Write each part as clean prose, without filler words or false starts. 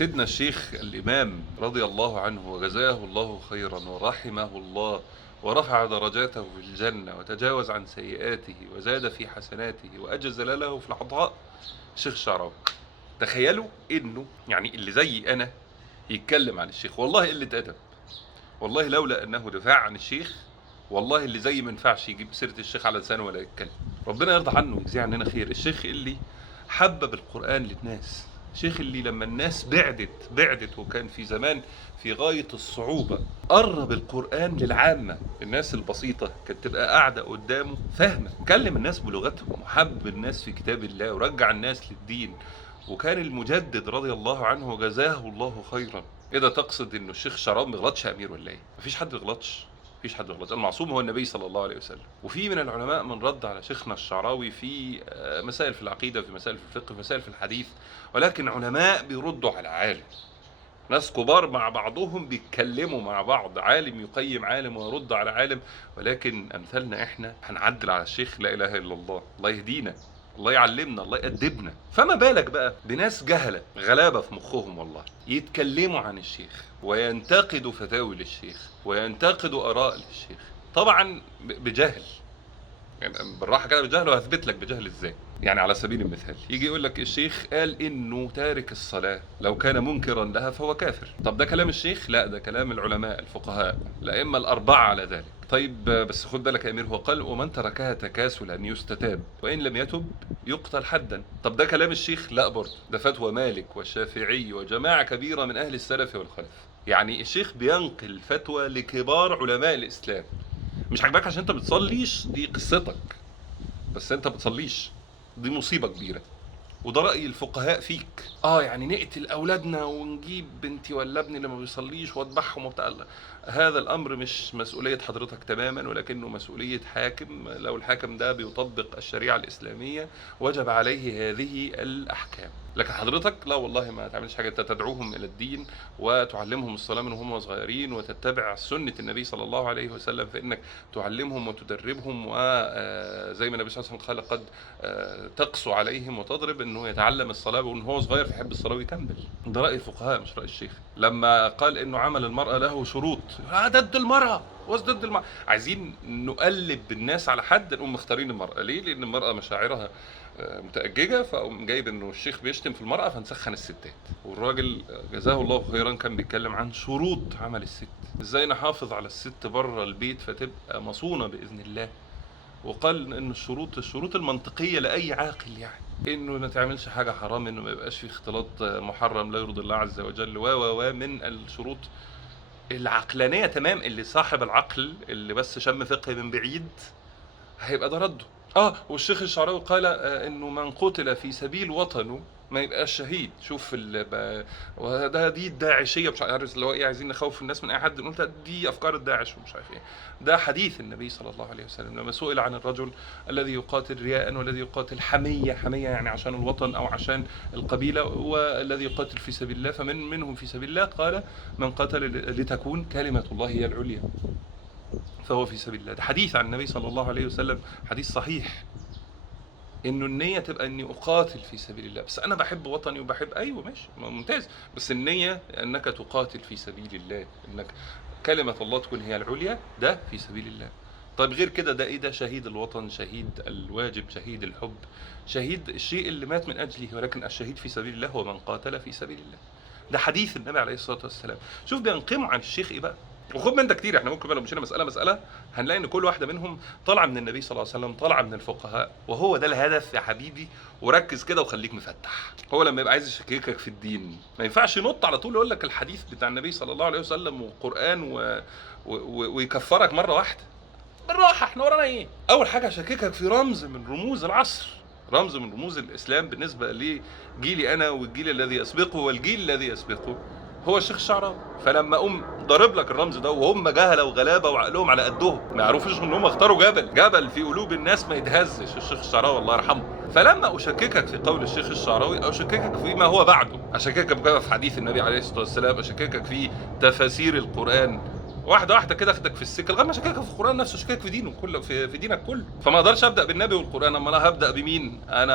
سيدنا الشيخ الإمام رضي الله عنه وجزاه الله خيرا ورحمه الله ورفع درجاته في الجنة وتجاوز عن سيئاته وزاد في حسناته وأجزل له في العطاء، الشيخ الشعراوي. تخيلوا إنه يعني اللي زي أنا يتكلم عن الشيخ، والله قلة أدب، والله لولا أنه دفاع عن الشيخ، والله اللي زي ما ينفعش يجيب سيرة الشيخ على لسانه ولا يتكلم. ربنا يرضى عنه ويجزيه عننا خير. الشيخ اللي حبب القرآن للناس، الشيخ اللي لما الناس بعدت وكان في زمان في غاية الصعوبة قرب القرآن للعامة. الناس البسيطة كانت تبقى قاعدة قدامه فاهمة، كلم الناس بلغتهم وحبب الناس في كتاب الله ورجع الناس للدين، وكان المجدد رضي الله عنه وجزاه الله خيرا. إذا تقصد إنه الشيخ الشعراوي ما بيغلطش يا أمير ولا إيه؟ مفيش حد بيغلطش، مفيش حد يغلط، المعصوم هو النبي صلى الله عليه وسلم. وفي من العلماء من رد على شيخنا الشعراوي في مسائل في العقيدة، في مسائل في الفقه، في مسائل في الحديث، ولكن علماء بيردوا على عالم، ناس كبار مع بعضهم بيتكلموا مع بعض، عالم يقيم عالم ويرد على عالم، ولكن أمثالنا إحنا هنعدل على الشيخ لا إله إلا الله. الله يهدينا، الله يعلمنا، الله يأدبنا. فما بالك بقى بناس جهلة غلابة في مخهم والله يتكلموا عن الشيخ وينتقدوا فتاوي للشيخ وينتقدوا آراء للشيخ، طبعا بجهل. يعني بالراحة كده بجهل، وهثبت لك بجهل ازاي. يعني على سبيل المثال يجي يقول لك الشيخ قال انه تارك الصلاة لو كان منكرا لها فهو كافر. طب ده كلام الشيخ؟ لا، ده كلام العلماء الفقهاء الأئمة الأربعة على ذلك. طيب بس خد بالك يا أمير، هو قال ومن تركها تكاسلا يستتاب وإن لم يتب يقتل حدا. طب ده كلام الشيخ؟ لا برضه، ده فتوى مالك والشافعي وجماعة كبيرة من أهل السلف والخلف. يعني الشيخ بينقل فتوى لكبار علماء الإسلام. مش عاجباك عشان انت بتصليش، دي قصتك، بس انت بتصليش دي مصيبة كبيرة، وده رأي الفقهاء فيك. يعني نقتل اولادنا ونجيب بنتي ولا ابني اللي ما بيصليش واذبحهم وبتاع، هذا الامر مش مسؤولية حضرتك تماما، ولكنه مسؤولية حاكم. لو الحاكم ده بيطبق الشريعة الاسلامية وجب عليه هذه الاحكام، لكن حضرتك لا والله ما تعملش حاجة. انت تدعوهم الى الدين وتعلمهم الصلاة من وهم صغيرين وتتبع سنة النبي صلى الله عليه وسلم، فانك تعلمهم وتدربهم، وزي ما النبي صلى الله عليه وسلم قال قد تقسو عليهم وتضرب، انه يتعلم الصلاة وان هو صغير فيحب الصلاة ويكمل. ده رأي الفقهاء مش رأي الشيخ. لما قال انه عمل المرأة له شروط، ضد المرأة ضد المرأة، عايزين نقلب الناس على حد، نقوم مختارين المرأة. ليه؟ لان المرأة مشاعرها متأججة، فقوم جايب انه الشيخ بيشتم في المرأة فنسخن الستات. والراجل جزاه الله خيرا كان بيتكلم عن شروط عمل الست، ازاي نحافظ على الست بره البيت فتبقى مصونة بإذن الله. وقال ان الشروط المنطقية لأي عاقل، يعني انه ما تعملش حاجة حرام، انه ما يبقاش في اختلاط محرم لا يرضي الله عز وجل، و من الشروط العقلانية تمام، اللي صاحب العقل اللي بس شم فقه من بعيد هيبقى ده رده. والشيخ الشعراوي قال انه من قتل في سبيل وطنه ما يبقاش شهيد. شوف وده دي الداعشيه، مش عارف اللي هو ايه، عايزين نخوف الناس من اي حد، نقول دي افكار الداعش ومش عارف ايه. ده حديث النبي صلى الله عليه وسلم لما سئل عن الرجل الذي يقاتل رياء والذي يقاتل حميه يعني عشان الوطن او عشان القبيله، والذي يقاتل في سبيل الله، منهم في سبيل الله، قال من قتل لتكون كلمه الله هي العليا فهو في سبيل الله. ده حديث عن النبي صلى الله عليه وسلم، حديث صحيح، انه النية تبقى اني اقاتل في سبيل الله، بس انا بحب وطني وبحب، ايوه ماشي ممتاز، بس النية انك تقاتل في سبيل الله، انك كلمة الله تكون هي العليا، ده في سبيل الله. طيب غير كده ده ايه؟ ده شهيد الوطن، شهيد الواجب، شهيد الحب، شهيد الشيء اللي مات من اجله، ولكن الشهيد في سبيل الله هو من قاتل في سبيل الله. ده حديث النبي عليه الصلاة والسلام. شوف بينقموا عن الشيخ ايه بقى، وخد من ده كتير. احنا ممكن لو مشينا مسألة هنلاقي ان كل واحدة منهم طالعة من النبي صلى الله عليه وسلم، طالعة من الفقهاء، وهو ده الهدف يا حبيبي. وركز كده وخليك مفتح. هو لما يبقى عايز يشككك في الدين ما ينفعش ينط على طول يقول لك الحديث بتاع النبي صلى الله عليه وسلم والقرآن ويكفرك مرة واحدة. بالراحة، احنا ورانا ايه؟ اول حاجة هشككك في رمز من رموز العصر، رمز من رموز الاسلام بالنسبة لجيلي انا والجيل الذي يسبقه والجيل الذي يسبقه، هو الشيخ الشعراوي. فلما ضارب لك الرمز ده وهم جهله وغلابه وعقلهم على قدهم ما يعرفوش ان هم اختاروا جبل في قلوب الناس ما يتهزش، الشيخ الشعراوي الله يرحمه. فلما اشككك في قول الشيخ الشعراوي، او اشككك فيما هو بعده، اشككك بقى في حديث النبي عليه الصلاه والسلام، اشككك في تفاسير القران، واحده واحده كده اخدك في السكه لغايه ما اشككك في القران نفسه، اشككك في دينه كله، في دينك كله. فما اقدرش ابدا بالنبي والقران، اما انا هبدا بمين؟ انا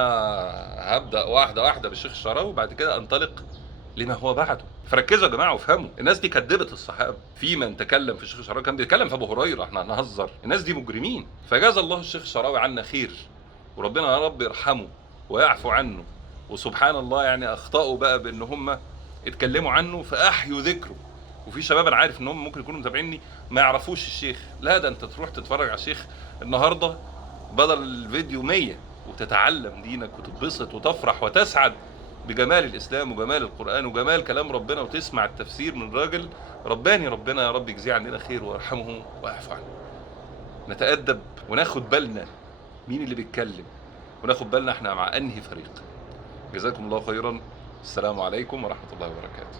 هبدا واحده واحده بالشيخ الشعراوي، وبعد كده انطلق لما هو بعده. فركزوا يا جماعه وافهموا، الناس دي كدبت الصحابه. في من تكلم في الشيخ الشعراوي كان بيتكلم في ابو هريره، احنا هنهزر؟ الناس دي مجرمين. فجاز الله الشيخ الشعراوي عنا خير، وربنا يا رب يرحمه ويعفو عنه. وسبحان الله يعني اخطاوا بقى بان هم اتكلموا عنه فاحيوا ذكره. وفي شباب انا عارف ان هم ممكن يكونوا متابعيني ما يعرفوش الشيخ، لا ده انت تروح تتفرج على الشيخ النهارده بدل الفيديو 100 وتتعلم دينك وتتبسط وتفرح وتسعد بجمال الاسلام وجمال القران وجمال كلام ربنا، وتسمع التفسير من راجل رباني. ربنا يا رب يجزيه عننا خير ويرحمه ويعفو عنه. نتأدب وناخد بالنا مين اللي بيتكلم، وناخد بالنا احنا مع انهي فريق. جزاكم الله خيرا. السلام عليكم ورحمة الله وبركاته.